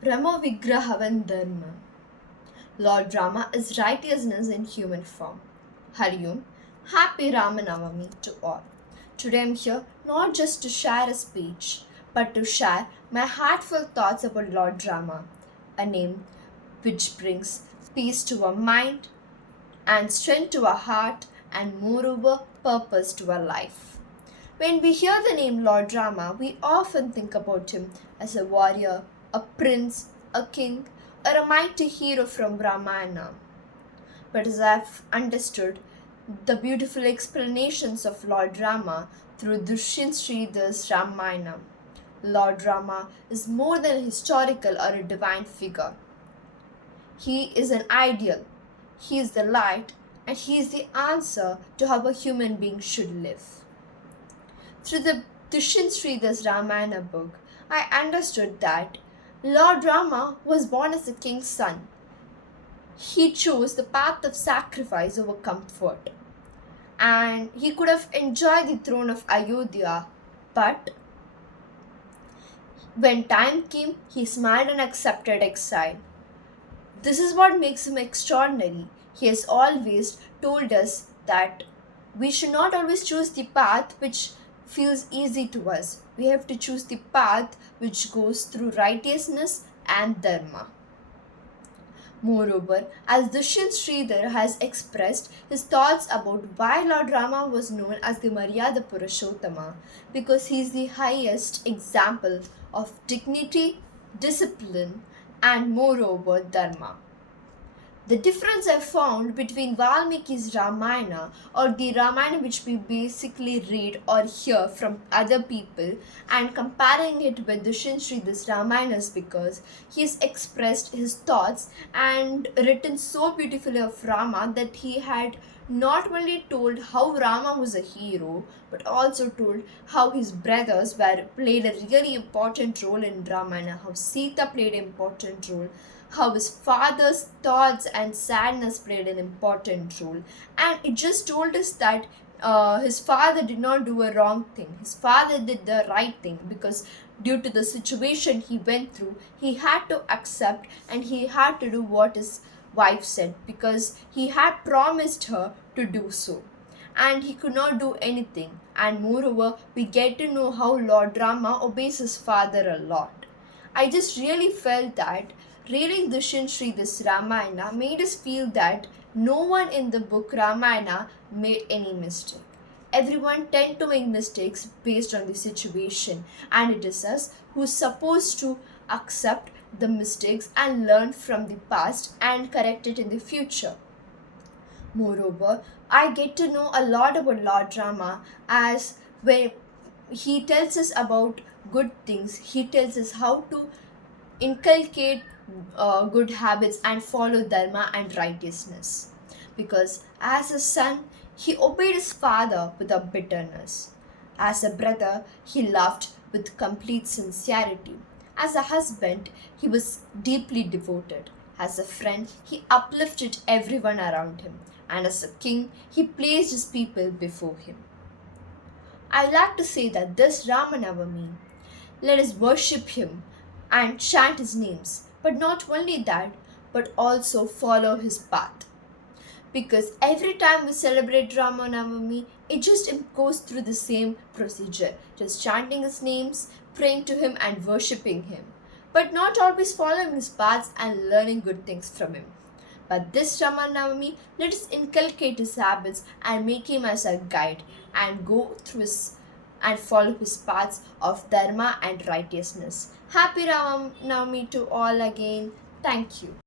Rama Vigrahavan Dharma. Lord Rama is righteousness in human form. Hari Happy Ramanavami to all. Today I'm here not just to share a speech, but to share my heartfelt thoughts about Lord Rama, a name which brings peace to our mind and strength to our heart and moreover purpose to our life. When we hear the name Lord Rama, we often think about him as a warrior, a prince, a king, or a mighty hero from Ramayana. But as I've understood the beautiful explanations of Lord Rama through Dushyant Sridhar's Ramayana, Lord Rama is more than a historical or a divine figure. He is an ideal, he is the light, and he is the answer to how a human being should live. Through the Dushyant Sridhar's Ramayana book, I understood that Lord Rama was born as a king's son. He chose the path of sacrifice over comfort. And he could have enjoyed the throne of Ayodhya, but when time came, he smiled and accepted exile. This is what makes him extraordinary. He has always told us that we should not always choose the path which feels easy to us. We have to choose the path which goes through righteousness and dharma. Moreover, as Dushyant Sridhar has expressed his thoughts about why Lord Rama was known as the Maryada Purushottama, because he is the highest example of dignity, discipline, and moreover dharma. The difference I found between Valmiki's Ramayana or the Ramayana which we basically read or hear from other people and comparing it with Dushyant Sridhar's Ramayana is because he has expressed his thoughts and written so beautifully of Rama that he had not only told how Rama was a hero but also told how his brothers played a really important role in Ramayana, how Sita played an important role, how his father's thoughts and sadness played an important role. And it just told us that his father did not do a wrong thing. His father did the right thing because due to the situation he went through, he had to accept and he had to do what his wife said because he had promised her to do so. And he could not do anything. And moreover, we get to know how Lord Rama obeys his father a lot. I just really felt that reading Dushyant Sridhar's Ramayana made us feel that no one in the book Ramayana made any mistake. Everyone tend to make mistakes based on the situation, and it is us who's supposed to accept the mistakes and learn from the past and correct it in the future. Moreover, I get to know a lot about Lord Rama as when he tells us about good things, he tells us how to inculcate good habits and follow dharma and righteousness. Because as a son, he obeyed his father without bitterness. As a brother, he loved with complete sincerity. As a husband, he was deeply devoted. As a friend, he uplifted everyone around him. And as a king, he placed his people before him. I like to say that this Ramanavami, let us worship him and chant his names. But not only that, but also follow his path. Because every time we celebrate Ramanavami, it just goes through the same procedure, just chanting his names, praying to him, and worshipping him. But not always following his paths and learning good things from him. But this Ramanavami, let us inculcate his habits and make him as a guide and go through his and follow his paths of dharma and righteousness. Happy Ramanavami to all again. Thank you.